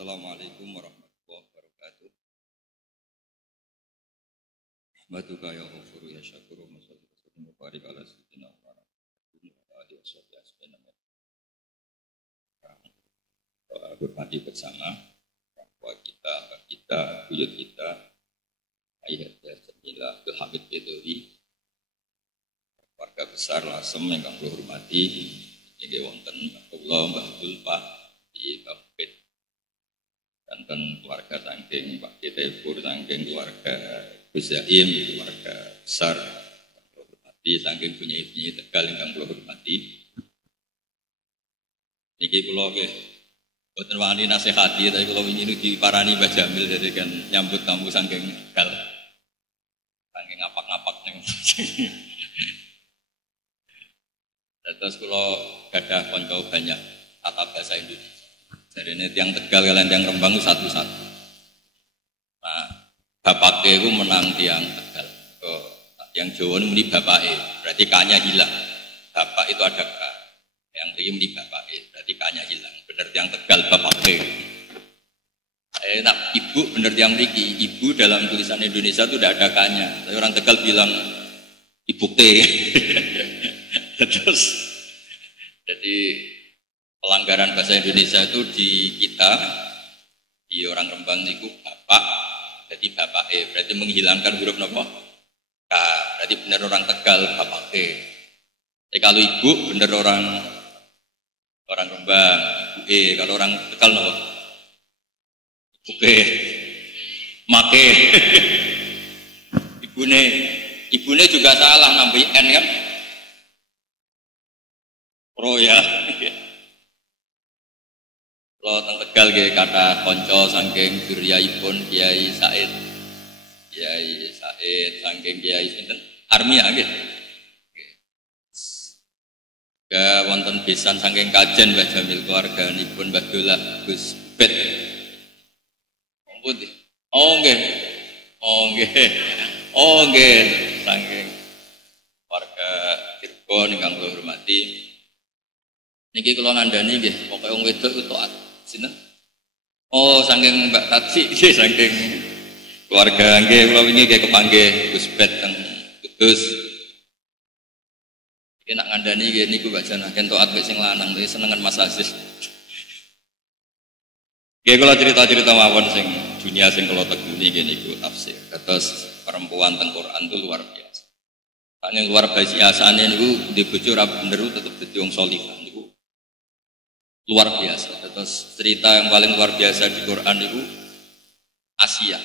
Assalamualaikum warahmatullahi wabarakatuh. Ahmaduka ya ghafuru ya syakuru masallu wa barik ala sayyidina wa alihi wasallam. Hormati bersama bahwa kita, buyut kita, ayat Bismillah Abdul Hamid Bedori, warga besar Lasem yang kami hormati, ini wonten Allah Mbah Abdul Pak di Kabupaten dan keluarga sangking Pak Kitepur, sangking keluarga Gus Zaim, keluarga besar yang kami hormati, sangking punya Tegal yang kami hormati. Niki kula nggih boten wani nasihati, tapi kula wingi diparani Mbah Jamil jadi kan nyambut tamu sangking Tegal. Sangking ngapak-ngapak ning. Terus kula gadah kanca banyak tata bahasa Indonesia. Jadi ini tiang Tegal kalian tiang Rembang itu satu-satu. Nah, bapaknya itu menang tiang Tegal. Yang Jawa ini muni bapaknya, berarti kanya hilang. Bapak itu ada K. Yang ini muni bapaknya, berarti kanya hilang. Bener tiang Tegal bapaknya. Nah, ibu bener tiang Riki. Ibu dalam tulisan Indonesia itu tidak ada kanya. Tapi orang Tegal bilang ibu T. Terus, jadi pelanggaran bahasa Indonesia itu di kita, di orang Rembang itu bapak, jadi bapak E, berarti menghilangkan huruf apa? K, berarti benar orang Tegal bapak E. Jadi kalau ibu benar orang Rembang, ibu E, kalau orang Tegal apa? Ibu E, make. Ibune juga salah nambah N kan? Roya. Kalau teng Tegal nggih kata konco saking duryaipun Kiai Said saking Kiai sinten Armia nggih. Ya wonten besan saking Kajen Mbah Jamil keluarganipun Mbah Dolah Gus Bet. Oh nggih saking warga Cirebon ingkang kula hormati. Niki kula ngandani nggih, pokoke wong wedok itu taat. Sinten? Oh, saking Mbak Tati, saking keluarga nggih kula wingi nggih kepanggih Gus Bet teng Kudus. Iki nak ngandani nggih niku Mbak Janah ken taat mek sing lanang, tapi senengan Mas Aziz. Nggih kula cerita-cerita mawon sing dunia sing kula tekuni nggih niku tafsir. Terus perempuan teng Quran itu luar biasa. Saking luar biasane niku di bojo ra bener tetep dadi wong salihah. Luar biasa. Terus cerita yang paling luar biasa di Quran itu Asia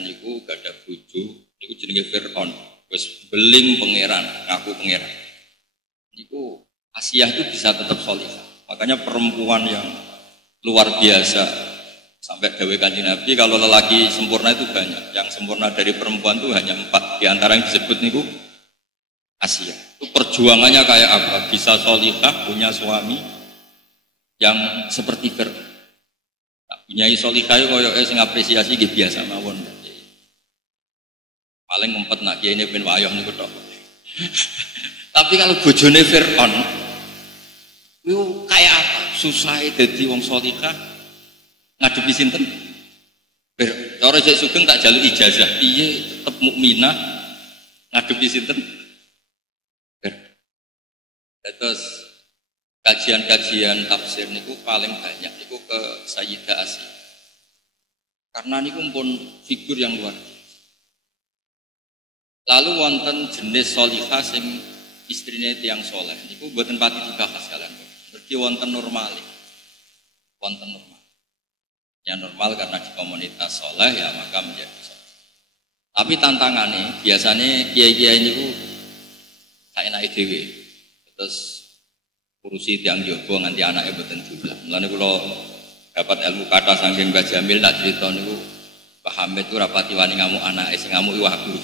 niku gak ada bojo, niku jenenge Fir'aun. Wis beling pangeran, ngaku pangeran. Niku Asia itu bisa tetap salihah. Makanya perempuan yang luar biasa sampai dawuh Kanjeng Nabi kalau lelaki sempurna itu banyak. Yang sempurna dari perempuan itu hanya 4. Di antara yang disebut niku Asia. Itu perjuangannya kayak apa? Bisa salihah, punya suami yang seperti Fir'aun. Tak punya solihah koyo sing apresiasi nggih biasa mawon. Paling ngempet nak kiai ini ben wayah niku tok. Tapi kalau bojone Fir'aun itu kayak apa? Susah dadi wong solihah ngadepi sinten? Fir'aun. Cara sik sugeng tak jaluk ijazah. Piye tetep mukminah ngadepi sinten? Fir'aun. Terus kajian-kajian tafsir niku paling banyak niku ke Sayyidah Asia. Karena niku pun figur yang luar biasa. Lalu wonten jenis solihah sing istrine tiyang soleh niku mboten pati dibahas kalian. Mergi wonten normal. Ya normal karena di komunitas soleh ya maka menjadi soleh. Tapi tantangannya biasanya kiai-kiai niku saenake dhewe. Terus urusi tiang jowo nganti anaknya boten jumlah. Mulane kula dapat ilmu kata saking Mbah Jamil tak cerita niku Pak Hamid itu rapati wani ngamuk anake sing ngamuk iku aku.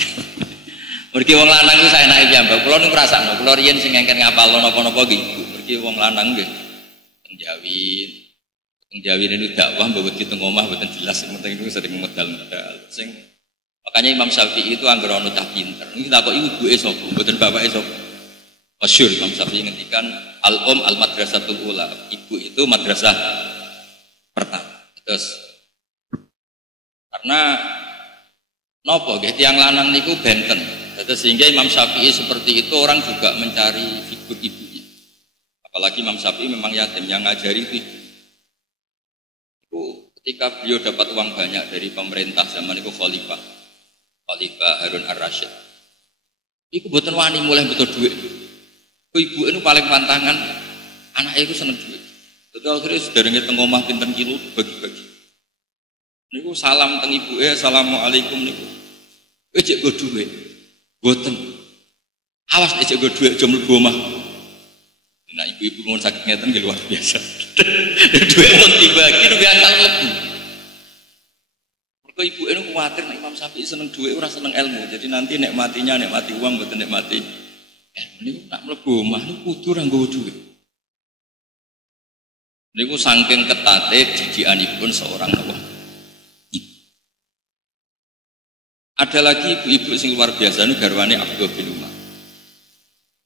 Mergi wong lanang iku saenake piyambak. Kula niku ngrasakno, kula riyen sing engken ngapalno napa-napa nggih ibu. Mergi wong lanang nggih teng Jawi niku dakwah mbok di teng omah boten jelas sing penting niku sering medal-medal. Sing makanya Imam Syafi'i itu anggere ana cah pinter. Niki takoki ibuke sapa, mboten bapake sapa. Masyhur Imam Syafi'i ngendikan al-madrasatul ula. Ibu itu madrasah pertama. Terus Karena nopo nggih tiyang lanang niku benten. Sehingga Imam Syafi'i seperti itu orang juga mencari figur ibunya. Apalagi Imam Syafi'i memang yatim yang ngajari itu. Ketika beliau dapat uang banyak dari pemerintah zaman itu Khalifah Harun Ar-Rasyid. Iku mboten wani mulai betul duit. Ibu itu paling pantangan anak itu seneng duit. Jadi akhirnya sederenge teng omah pinten kilo bagi-bagi. Niku salam teng ibuke, assalamualaikum niku. Ejek go duit. Mboten. Awas ejek go duit aja mlebu omah. Nah ibu-ibu mau sakit ngeten luar biasa. Duit mau dibagi duit asal mlebu. Mergo ibu itu khawatir nek Imam Syafi'i seneng duit ora seneng ilmu. Jadi nanti nikmatinya nikmati uang mboten nikmati ilmu. Niku nak mlebu omah niku kudu ora nggawa duit. Niku saking ketate didikanipun seorang Allah. Ada lagi ibu-ibu sing luar biasa niku garwane Abdul bin Umar.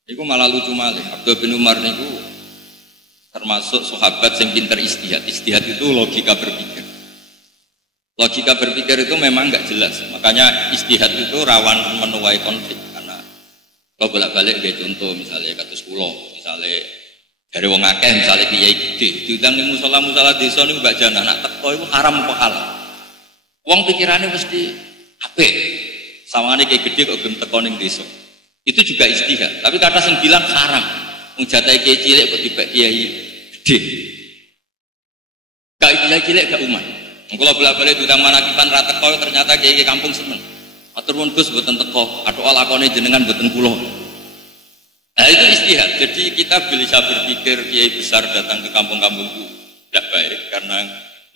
Niku malah lucu malih. Abdul bin Umar niku termasuk sahabat yang pinter istihad. Istihad itu logika berpikir. Logika berpikir itu memang enggak jelas. Makanya istihad itu rawan menuai konflik karena kalau bolak-balik kayak contoh misalnya kados kula, misalnya dari wong akeh misalnya kiai gede diundang ning musala-musala desa niku mbak jana nak teko iku haram apa halal. Wong pikirannya mesti apik. Sawangane kiai gede kok gelem teko ning desa. Itu juga istihad, tapi kata sing bilang haram. Wong jatahe kiai cilik kok dipek kiai gede. Gak kiai cilik gak umat. Kula bolak-balik diundang manakipan ra teko ternyata kiai kampung seneng. Matur nuwun Gus mboten teko, adoh lakone jenengan mboten kula. Nah itu istihad. Jadi kita bisa berpikir kiai besar datang ke kampung-kampung itu tidak baik karena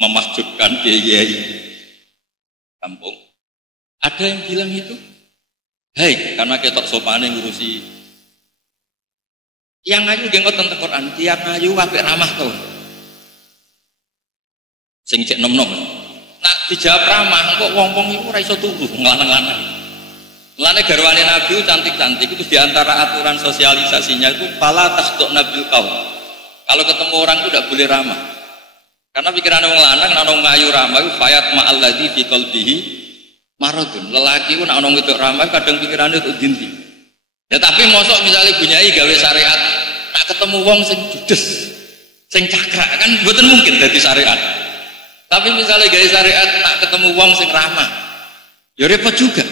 memahjubkan kiai kampung. Ada yang bilang itu baik karena ketok sopane ngurusi. Yang ayu nggih ngoten teng Quran, tiyang ayu apik ramah to. Sing cek nom-nom. Nak dijawab ramah kok wong-wong iku ora iso turu nglanang-lanang. Lane garwane Nabi cantik-cantik itu diantara aturan sosialisasinya itu pala tasduk nabil qaul. Kalau ketemu orang itu tidak boleh ramah. Karena pikiran wong lanang nek wong ayu ramah itu fayat ma'alladzi fi qalbihi maradun. Lelaki ku nek ana wedok ramah kadang pikirane itu dinti. Ya tapi mosok misalnya bunyai gawe syariat, nak ketemu wong sing judes, sing cakrak kan mboten mungkin dadi syariat. Tapi misalnya gawe syariat nak ketemu wong sing ramah, ya repot juga.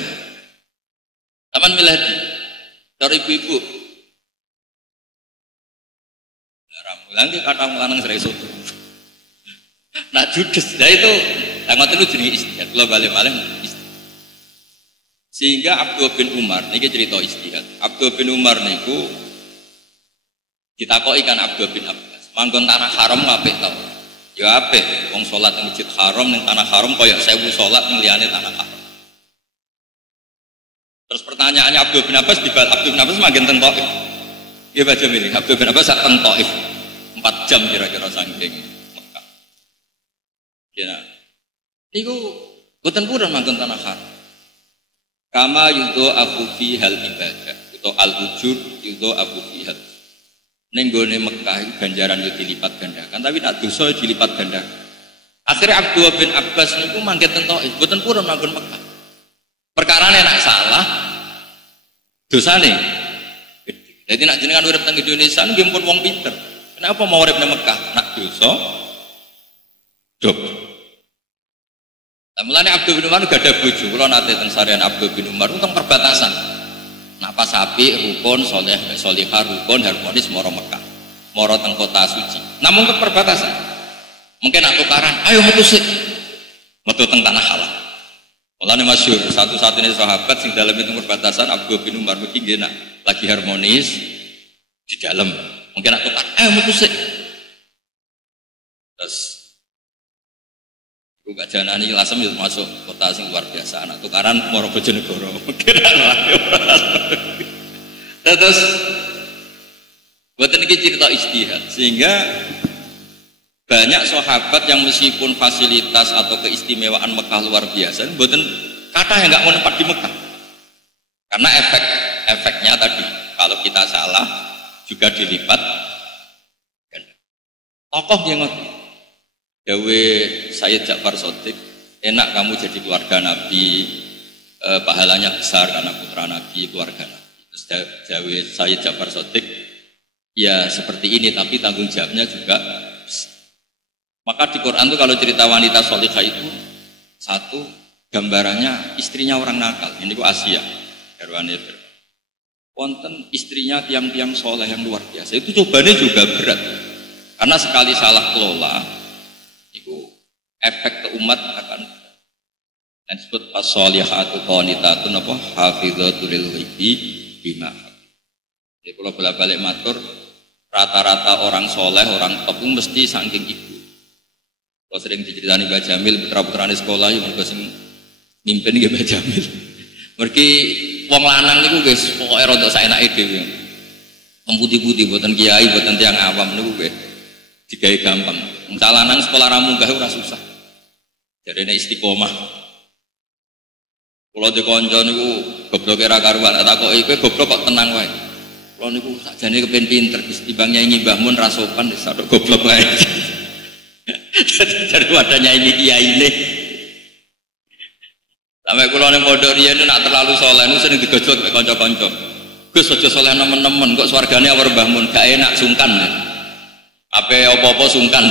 Taman miladi dari ibu-ibu rambulan ki kata lanang serai soto nah judes nah itu sangat itu jenis istihad kalau balik-balik istihad. Sehingga Abdul bin Umar ini cerita istihad. Abdul bin Umar niku ditakoki kan Abdul bin Abbas manggon tanah haram apik tau ya apik wong salat ning masjid haram ning tanah haram kaya 1000 salat ning liyane tanah haram. Terus pertanyaannya Abdul bin Abbas Abdul bin Abbas makin teng Taif. Nggih baca milih Abdul bin Abbas sak teng Taif 4 jam kira-kira saking Mekah. Kira. Niku boten purun manggon tanah haram. Kama yudo aku fi hal ibadah utawa al ujur yudo aku fi hal. Ning gone Mekah ganjaran yo dilipat gandakan tapi nak dosa dilipat gandakan. Akhirnya Abdul bin Abbas niku manggon teng Taif boten purun manggon Mekah. Perkarane nak salah dosane gede. Jadi nak jenengan urip teng Indonesia nggih pun wong pinter. Kenapa mau urip nang Mekah? Nak dosa dop. Lah mulane Abdul bin Umar gak ada bojo. Kula nate teng sarean Abdul bin Umar teng perbatasan. Nak pas apik rukun saleh salihah rukun harmonis moro Mekah. Moro teng kota suci. Namun ke perbatasan. Mungkin nak tukaran, ayo metu sik. Metu teng tanah halal. Mulane masyhur satu-satunya sahabat sing dalam itu perbatasan Abdul bin Umar mungkin dia nak lagi harmonis di dalam mungkin nak tukar metu sik terus gak janani lasem itu masuk kota sing luar biasa anak tukaran moro Bojonegoro mungkin terus buatan ini cerita istihad sehingga banyak sahabat yang meskipun fasilitas atau keistimewaan Mekah luar biasa, buatan kata yang nggak mau tempat di Mekah, karena efeknya tadi kalau kita salah juga dilipat. Tokoh yang ngerti, Dawe Sayyid Ja'far Shadiq, enak kamu jadi keluarga Nabi, pahalanya besar karena putra Nabi, keluarga Nabi. Terus Jawa Sayyid Ja'far Shadiq, ya seperti ini, tapi tanggung jawabnya juga besar. Maka di Quran itu kalau cerita wanita solihah itu satu gambarannya istrinya orang nakal. Ini ku Asia, Herwane. Wonten istrinya tiang-tiang soleh yang luar biasa. Itu cobanya juga berat. Karena sekali salah kelola, itu efek ke umat akan dan disebut as-solihatu qanitatun apa hafidzatul ghaibi bima. Jadi kalau bolak-balik matur, rata-rata orang soleh, orang top itu mesti saking ibu. Kalau sering diceritani Mbah Jamil, putra-putrane sekolah yang juga sing mimpin nggih Mbah Jamil. Mergi wong lanang niku guys, pokoke rada saenake dhewe. Putih-putih boten kiai, boten tiyang awam niku nggih digawe gampang. Wong lanang sekolah ra munggah ora susah. Jarene istiqomah. Kula di kanca niku gobloke ra karuan, tak kok kowe goblok kok tenang wae. Kula niku sakjane kepen pinter, Gus timbang nyanyi Mbah Mun ra sopan wis sadok goblok wae. Jadi wadahnya ini kiai ini. Sampai kula ning pondok riyen nak terlalu saleh niku sering digojlok mek kanca-kanca. Gus aja saleh nemen-nemen kok swargane awar Mbah Mun gak enak sungkan. Ape apa-apa sungkan.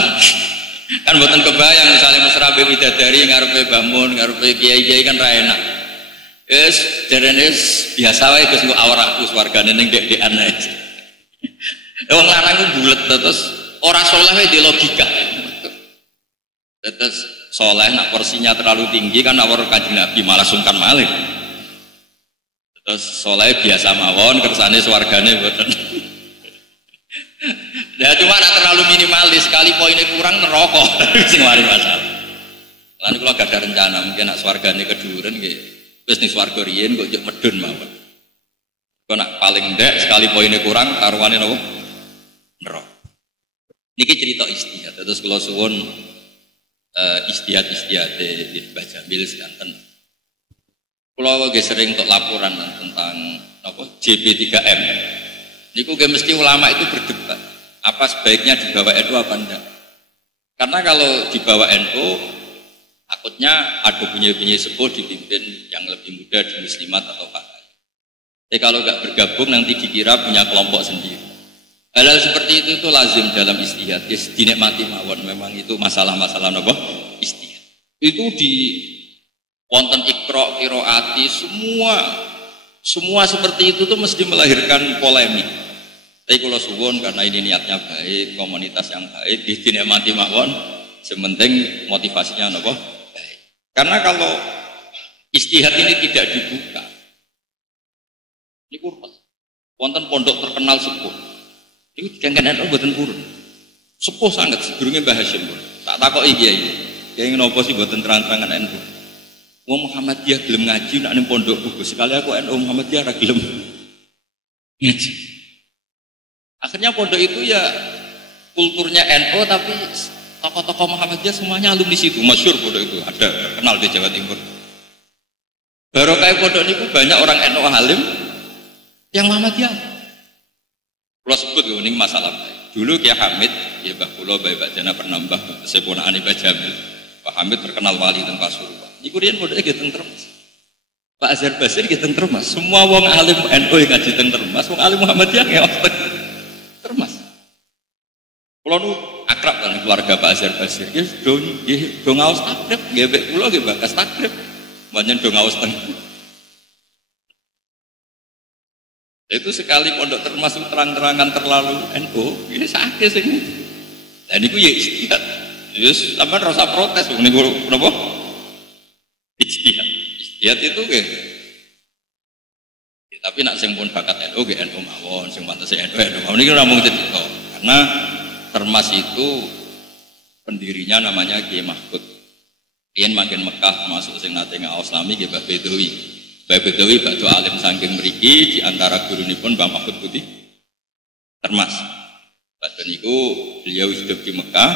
Kan mboten kebayang misalnya mesra be bidadari ngarepe Mbah Mun, ngarepe kiai-kiai kan ra enak. Wis jarene biasa wae Gus engko awar aku swargane ning dek-dekan ae. Wong lanang ku bulet terus ora saleh wae di logika. Terus soleh nak porsinya terlalu tinggi kan awar Kanjeng Nabi malah sungkan malih. Terus soleh biasa mawon kersane swargane mboten. Ya cuma nak terlalu minimalis sekali poinnya kurang neraka sing mari masalah. Lan kula gak ada rencana mungkin nak swargane keduren nggih. Wis ning swarga riyen kok njuk medun mawon. Kok nak paling ndek sekali poinnya kurang taruhane napa? Neraka. Niki cerita istihad. Terus kula suwun istihad di Mbah Jamil sedanten. Kula nggih sering untuk laporan tentang apa JP3M. Niku nggih mesti ulama itu berdebat. Apa sebaiknya dibawa NU apa enggak? Karena kalau dibawa NU takutnya ada bunyi-bunyi sepuh dipimpin yang lebih muda di muslimat atau fakir. Tapi kalau enggak bergabung nanti dikira punya kelompok sendiri. Hal-hal seperti itu lazim dalam istihad. Dinikmati mawon, memang itu masalah-masalah apa? Istihad. Itu di wonten ikra, qiraati, semua seperti itu tuh mesti melahirkan polemik. Tapi kalau suwun karena ini niatnya baik, komunitas yang baik, dinikmati mawon, sementing motivasinya apa? Baik. Karena kalau istihad ini tidak dibuka, ini kurang. Wonten pondok terkenal sepuh. Itu dikengken NU mboten purun. Sepuh sangat sedurunge Mbah Hasyim. Tak takoki kiai. Kiai napa sih mboten terang-terangan NU. Wong Muhammadiyah gelem ngaji nak ning pondokku. Sekali aku NU Muhammadiyah ra gelem ngaji. Akhirnya pondok itu ya kulturnya NU tapi tokoh-tokoh Muhammadiyah semuanya alumni situ. Masyhur pondok itu, ada terkenal di Jawa Timur. Barokah pondok niku banyak orang NU alim yang Muhammadiyah. Kalau sebut ini masalah baik. Dulu Kiai Hamid, ya Mbah Kula, Mbah Jana Pernambah, seponakane Mbah Jamil. Pak Hamid terkenal wali teng Pasuruan. Iku riyen modele nggih teng Termas. Pak Azhar Basir nggih teng Termas. Semua wong alim NU yang ngaji teng Termas, wong alim Muhammadiyah nggih teng Termas. Kula nu akrab kan keluarga Pak Azhar Basir. Nggih do ngaos takrib, nggih mek kula nggih bakas takrib. Banyak do ngaos teng. Itu sekali pondok termasuk terang-terangan terlalu NU, ini sakit sih. Dan itu ya istihad. Terus sampai rasa protes, ini kenapa? Istihad. Istihad itu ke. Ya, tapi nak sing pun bakat NU, NU mawon, sing pantes NU mawon. Ini namung cerita. Karena Termas itu pendirinya namanya Kiai Mahfud. Kiai makin Mekah masuk sing nate ngaos Islami Mbah Bedowi. Mbah Bedowi bakdo alim saking mriki di antara gurunipun Mbah Mahfud Putih Termas. Bakdo niku beliau hidup di Mekah,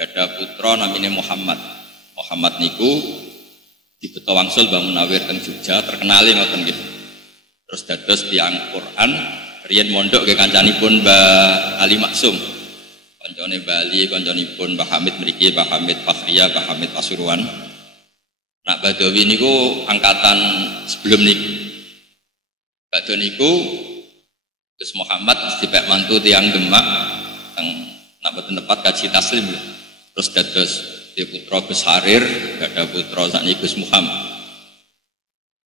ada putra namanya Muhammad. Muhammad niku dibeto wangsul Mbah Munawir teng Jogja, terkenale ngoten nggih. Terus dados tiyang Quran, riyen mondok nggih kancanipun Mbah Ali Maksum. Koncone Bali, konconipun Mbah Hamid mriki, Mbah Hamid Fakhria, Mbah Hamid Pasuruan. Nak Badawi niku angkatan sebelum niku. Badhe niku Gus Muhammad dipek mantu tiyang Demak teng nak boten tepat kaji taslim. Terus dados putra Gus Harir, ada putra sakniki Gus Muhammad.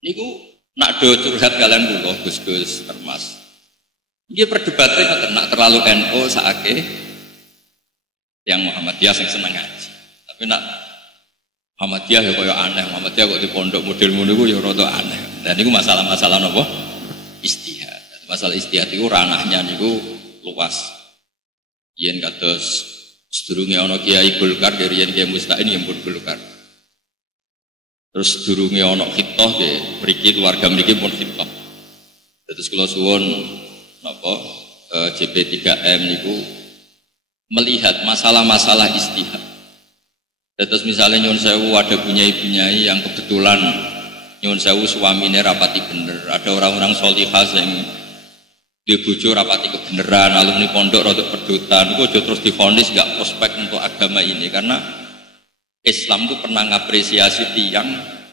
Niku nak do curhat kalian kula Gus-gus Termas. Nggih perdebate ngoten nak terlalu NU sakake yang Muhammadiyah sing seneng ngaji. Tapi nak Muhammadiyah ya kaya aneh, Muhammadiyah kok di pondok model ngono iku ya rada aneh. Dan niku masalah-masalah napa? Istihad. Masalah istihad itu ranahnya niku luas. Yen kados sedurunge ana Kiai Golkar dari yen Kiai Musta'in yang pun Golkar. Terus sedurunge ana khitoh nggih mriki keluarga mriki pun khitoh. Terus kula suwun napa JP3M niku melihat masalah-masalah istihad. Terus misalnya nyuwun sewu ada bunyai-bunyai yang kebetulan nyuwun sewu suamine rapati bener, ada orang-orang sholihah yang dia bojo rapati kebeneran, alumni pondok rodok perdutan, itu terus divonis gak prospek untuk agama ini karena Islam itu pernah ngapresiasi tiang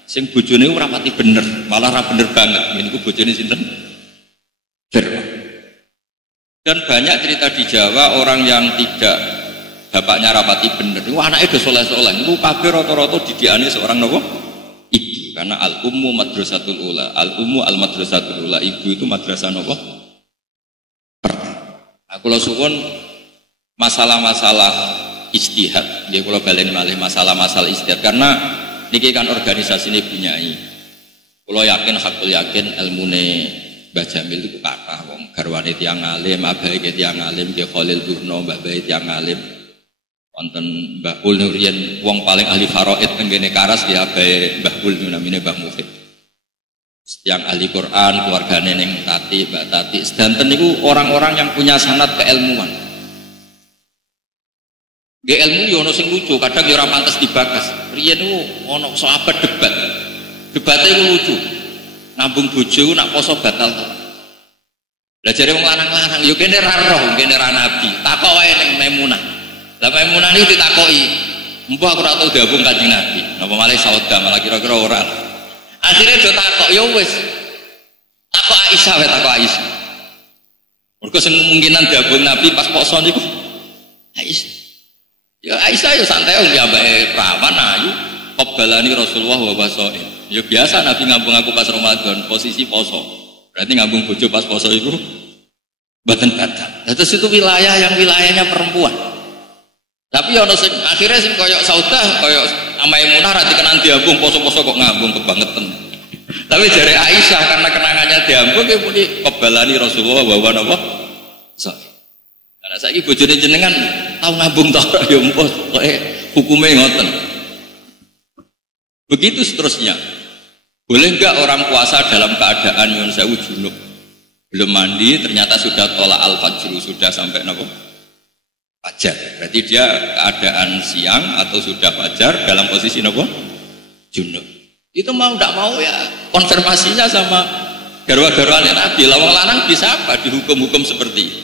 sing bojone rapati bener, malah ra bener banget. Ini ku bojone sinten? Dan banyak cerita di Jawa orang yang tidak bapaknya rapati bener, itu anaknya udah soleh-soleh, itu kabeh rata-rata didikane seorang nopo? Ibu, karena al-ummu madrasatul ula, al-ummu al-madrasatul ula, ibu itu madrasah nopo? Aku lo suwun masalah-masalah istihad, dia kalau balen malih masalah-masalah istihad karena niki kan organisasi ini punyai. Kalau yakin, hakul yakin ilmune Mbah Jamil itu kathah wong garwane tiyang alim, abahe tiyang alim, Ki Khalil Durno, Mbah Bae tiyang alim. Wonten Mbah Ul Nurian wong paling ahli faraid teng kene Karas ya abahe Mbah Ul namine Mbah Mufid. Yang ahli Quran, keluargane ning Tati, Mbak Tati, sedanten niku orang-orang yang punya sanad keilmuan. Nggih ilmu yo ono sing lucu, kadang yo ora pantes dibakas. Riyen niku ono sahabat debat. Debate iku lucu. Nambung bojo nak poso batal to. Lah jare wong lanang-lanang yo kene ra roh, kene ra nabi. Takok wae ning Maimunah. Lah Maimunah niku ditakoki, "Mbah aku ora tau gabung Kanjeng Nabi." Napa malih sauda malah kira-kira ora. Akhirnya do takok, ya wis. Takok Aisyah wae takok Aisyah. Mergo sing kemungkinan gabung Nabi pas poso niku Aisyah. Ya Aisyah ya santai wong ambeke perawan ayu. Qabbalani Rasulullah wa basain. Ya biasa Nabi ngambung aku pas Ramadan, posisi poso. Berarti ngambung bojo pas poso itu mboten batal. Terus itu wilayah yang wilayahnya perempuan. Tapi ono sing akhirnya sing koyok saudah, koyok Maimunah ra dikenan diambung poso-poso kok ngambung kebangetan. Tapi jare Aisyah karena kenangannya diambung nggih muni qabbalani Rasulullah wa wa napa? So. Karena saiki bojone jenengan tau ngambung ta ora ya empos pokoke hukume ngoten. Begitu seterusnya. Boleh enggak orang puasa dalam keadaan nyuwun sewu junub? Belum mandi ternyata sudah tolak al-fajr, sudah sampai napa? Fajar. Berarti dia keadaan siang atau sudah fajar dalam posisi napa? Junub. Itu mau tidak mau ya konfirmasinya sama garwa-garwane Nabi. Lawang lanang bisa apa dihukum-hukum seperti itu.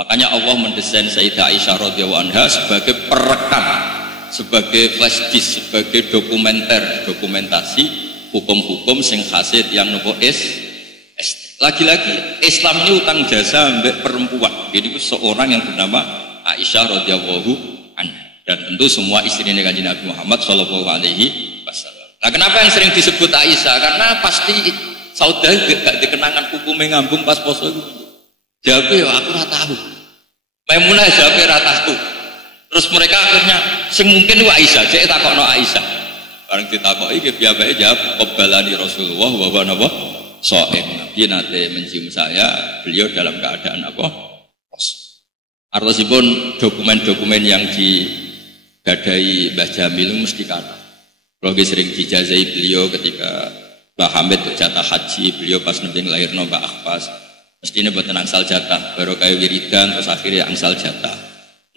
Makanya Allah mendesain Sayyidah Aisyah radhiyallahu anha sebagai perekam, sebagai flash disk, sebagai dokumentasi hukum-hukum sing hasil yang nopo lagi-lagi Islam ini utang jasa mbek perempuan. Jadi seorang yang bernama Aisyah radhiyallahu anha dan tentu semua istrinya Kanjeng Nabi Muhammad sallallahu alaihi wasallam. Nah, kenapa yang sering disebut Aisyah? Karena pasti saudara gak dikenangan hukumnya ngambung pas poso itu. Jawabnya ya aku ora tahu. Maimunah jawabnya ora tahu. Terus mereka akhirnya sing mungkin wa Aisyah, cek takokno Aisyah. Bareng ditakoki ki piyambake jawab qabbalani Rasulullah wa wa napa? So'im. Nabi nate mencium saya, beliau dalam keadaan apa? Artosipun dokumen-dokumen yang digadai Mbah Jamil mesti kata. Kalau sering dijazai beliau ketika Mbah Hamid jatah haji, beliau pas nembing lahirno Mbah Akhbas. Mestinya buatan angsal jatah, baru kayak wiridan, terus akhirnya angsal jatah.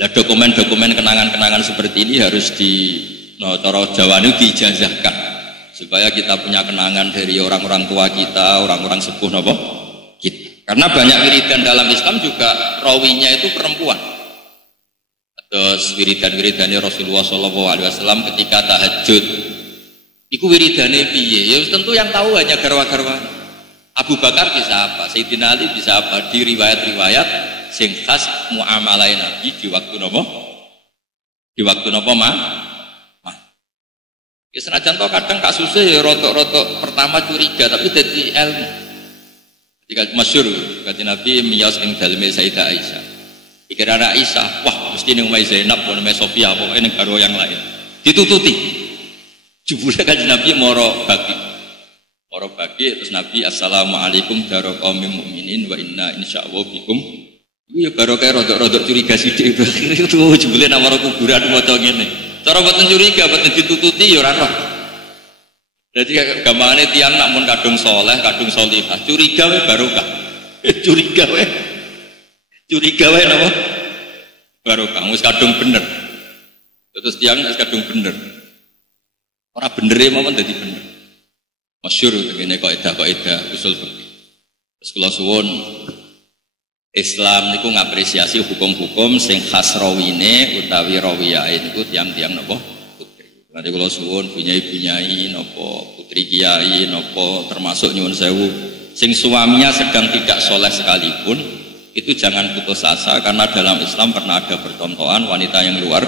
Nah, dokumen-dokumen kenangan-kenangan seperti ini harus cara Jawa ini diijazahkan supaya kita punya kenangan dari orang-orang tua kita, orang-orang sepuh napa kita. Karena banyak wiridan dalam Islam juga rawinya itu perempuan. Terus wiridan-wiridane Rasulullah sallallahu alaihi wasallam ketika tahajud. Iku wiridane piye? Ya tentu yang tahu hanya garwa-garwa. Abu Bakar bisa apa? Sayyidina Ali bisa apa? Di riwayat-riwayat sing khas muamalah Nabi di waktu napa? Di waktu napa, Mah? Ya senajan to kadang kasusnya ya rotok-rotok pertama curiga tapi dadi ilmu. Ketika masyhur kanjeng Nabi miyos ing daleme Sayyidah Aisyah. Pikir anak Aisyah, wah mesti ning omahe Zainab apa omahe Sofia pokoke ning garwa yang lain. Ditututi. Jebule kanjeng Nabi moro bagi terus Nabi assalamualaikum daro qaumil mukminin wa inna insyaallah bikum. Iya barokah rodok-rodok curiga sithik itu jebule nang kuburan maca ngene. Cara boten curiga boten ditututi ya ora roh. Jadi gampangane tiyang nak mun kadung saleh, kadung sholihah, curiga wae barokah. Curiga wae napa? Barokah wis kadung bener. Terus tiyang wis kadung bener. Ora benere mawon dadi bener. Masyhur ngene kaidah usul fikih. Terus kula suwun Islam niku ngapresiasi hukum-hukum sing khas rawine utawi rawiyae niku tiang-tiang napa putri. Nanti kula suwun bunyai-bunyai napa putri kiai napa termasuk nyuwun sewu sing suaminya sedang tidak soleh sekalipun itu jangan putus asa karena dalam Islam pernah ada percontohan wanita yang luar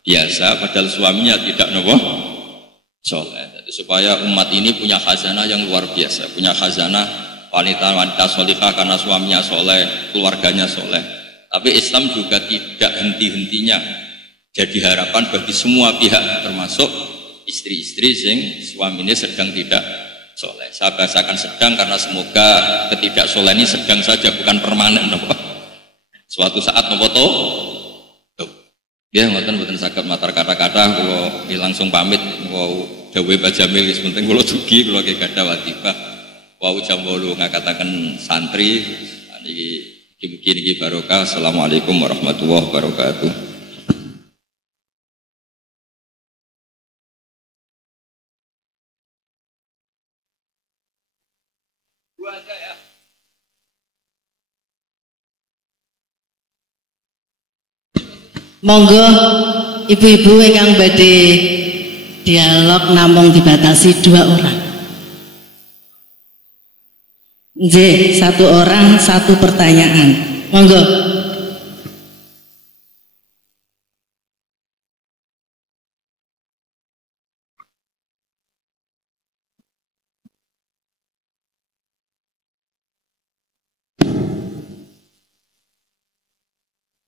biasa padahal suaminya tidak napa soleh. Jadi supaya umat ini punya khazanah yang luar biasa, punya khazanah wanita-wanita solihah karena suaminya soleh, keluarganya soleh. Tapi Islam juga tidak henti-hentinya jadi harapan bagi semua pihak termasuk istri-istri sing suaminya sedang tidak soleh. Saya bahasakan sedang karena semoga ketidaksoleh ini sedang saja bukan permanen. Suatu saat nopo to ya mboten saged matar kata-kata kula langsung pamit wau dawuhe Pak Jamil wis penting kula dugi kula ki gadah watifah wau jam 8 ngakataken santri niki niki barokah. Assalamualaikum warahmatullahi wabarakatuh. Monggo ibu-ibu ingkang badhe dialog namung dibatasi 2 orang. Nggih, 1 orang 1 pertanyaan. Monggo.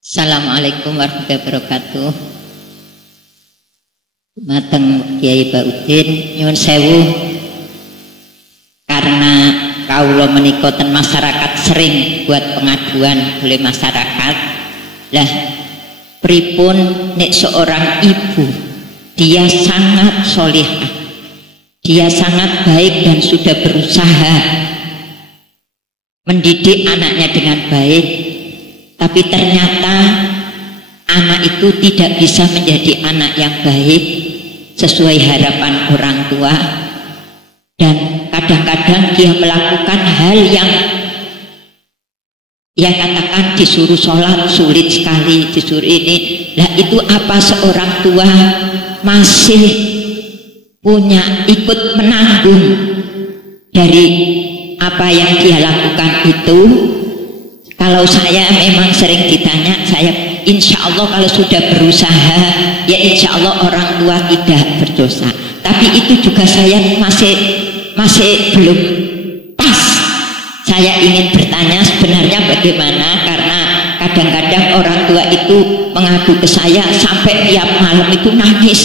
Assalamualaikum warahmatullahi wabarakatuh. Mateng Kiai Baudin nyuwun sewu karena kawula menika ten masyarakat sering buat pengaduan oleh masyarakat. Lah pripun nek seorang ibu dia sangat solihah, dia sangat baik dan sudah berusaha mendidik anaknya dengan baik, tapi ternyata anak itu tidak bisa menjadi anak yang baik sesuai harapan orang tua, dan kadang-kadang dia melakukan hal yang ya katakan disuruh sholat sulit sekali, disuruh ini. Nah itu apa seorang tua masih punya ikut menanggung dari apa yang dia lakukan itu? Kalau saya memang sering ditanya, saya insya Allah kalau sudah berusaha, ya insya Allah orang tua tidak berdosa. Tapi itu juga saya masih belum pas. Saya ingin bertanya sebenarnya bagaimana, karena kadang-kadang orang tua itu mengadu ke saya sampai tiap malam itu nangis.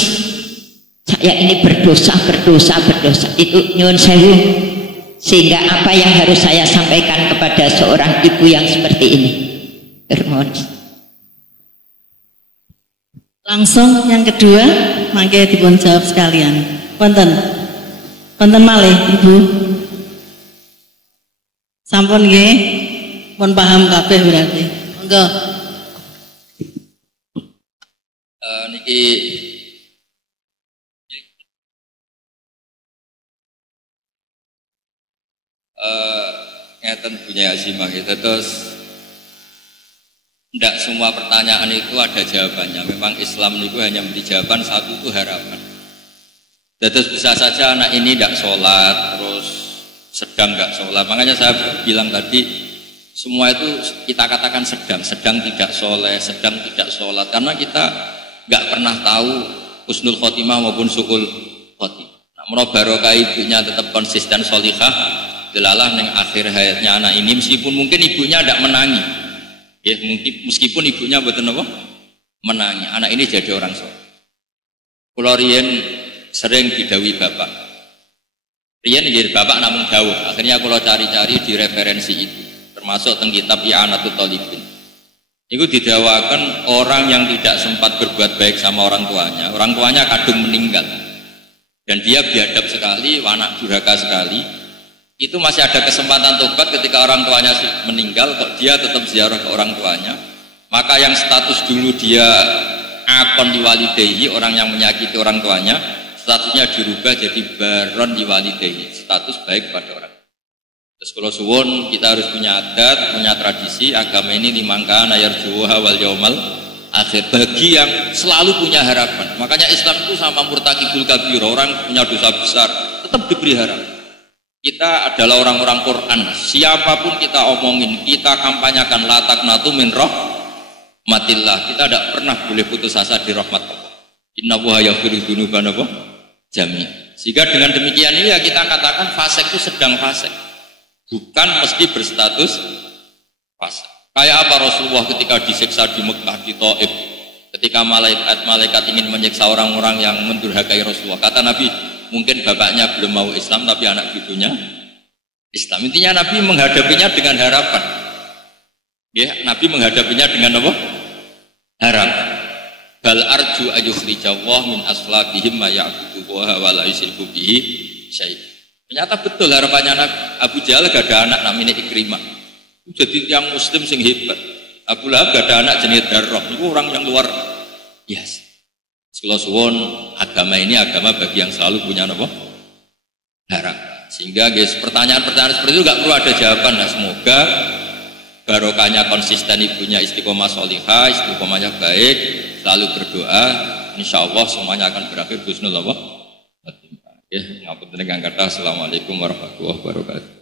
Saya ini berdosa. Itu nyuwun sewu. Sehingga apa yang harus saya sampaikan kepada seorang ibu yang seperti ini? Termohon. Langsung yang kedua, mangke dipun jawab sekalian. Wonten malih Ibu. Sampun nggih, pun paham kabeh berarti. Monggo. Niki ngeten punya Azimah kita terus Tidak semua pertanyaan itu ada jawabannya. Memang Islam itu hanya memberi jawaban satu, itu harapan. Terus bisa saja anak ini tidak sholat, terus sedang nggak sholat. Makanya saya bilang tadi, semua itu kita katakan sedang tidak soleh, sedang tidak sholat. Karena kita nggak pernah tahu husnul khotimah maupun su'ul khotimah. Namun barokah ibunya tetap konsisten sholihah, delalah neng akhir hayatnya anak ini, meskipun mungkin ibunya tidak menangi. Ya, mungkin meskipun ibunya betul apa menangi, anak ini jadi orang soleh. Kula riyen sering didawi bapak. Riyen jadi bapak namun dawuh. Akhirnya kula cari-cari di referensi itu, termasuk teng kitab I'anatul Talibin. Itu didawakan orang yang tidak sempat berbuat baik sama orang tuanya kadung meninggal. Dan dia biadab sekali, anak durhaka sekali. Itu masih ada kesempatan tobat ketika orang tuanya meninggal, kok dia tetap ziarah ke orang tuanya. Maka yang status dulu dia akon diwalidehi, orang yang menyakiti orang tuanya, statusnya dirubah jadi baron diwalidehi, status baik pada orang. Terus kalau suwun, kita harus punya adat, punya tradisi. Agama ini limangkan ayar juha wal yaumal akhir, bagi yang selalu punya harapan. Makanya Islam itu sama murtakibul kabir, orang punya dosa besar tetap diberi harapan. Kita adalah orang-orang Quran. Siapapun kita omongin, kita kampanyakan la taqnatu min rahmatillah. Kita tidak pernah boleh putus asa di rahmat Allah. Innallaha yaghfiru dzunuba jami'. Sehingga dengan demikian ini ya kita katakan fasik itu sedang fasik, bukan mesti berstatus fasik. Kayak apa Rasulullah ketika disiksa di Mekah, di Taif, ketika malaikat ingin menyiksa orang-orang yang mendurhakai Rasulullah. Kata Nabi, mungkin bapaknya belum mau Islam tapi anak cucunya Islam. Intinya Nabi menghadapinya dengan harapan. Ya, Nabi menghadapinya dengan apa? Harapan. Bal arju ayyukhrijallah min aslabihim ma ya'budu wa la yusyriku bihi syai'. Ternyata betul harapannya Nabi. Abu Jahal gak ada anak namanya Ikrimah. Jadi yang muslim sing hebat. Abu Lahab gak ada anak jenis Darrah. Itu orang yang luar biasa. Kalau suwon, agama ini agama bagi yang selalu punya apa? Harap. Sehingga guys, pertanyaan-pertanyaan seperti itu gak perlu ada jawaban. Nah, semoga barokahnya konsisten, ibunya istiqomah sholihah, istiqomahnya baik, selalu berdoa, insya Allah semuanya akan berakhir husnul apa? Ya, ngapunten ingkang kathah. Assalamualaikum warahmatullahi wabarakatuh.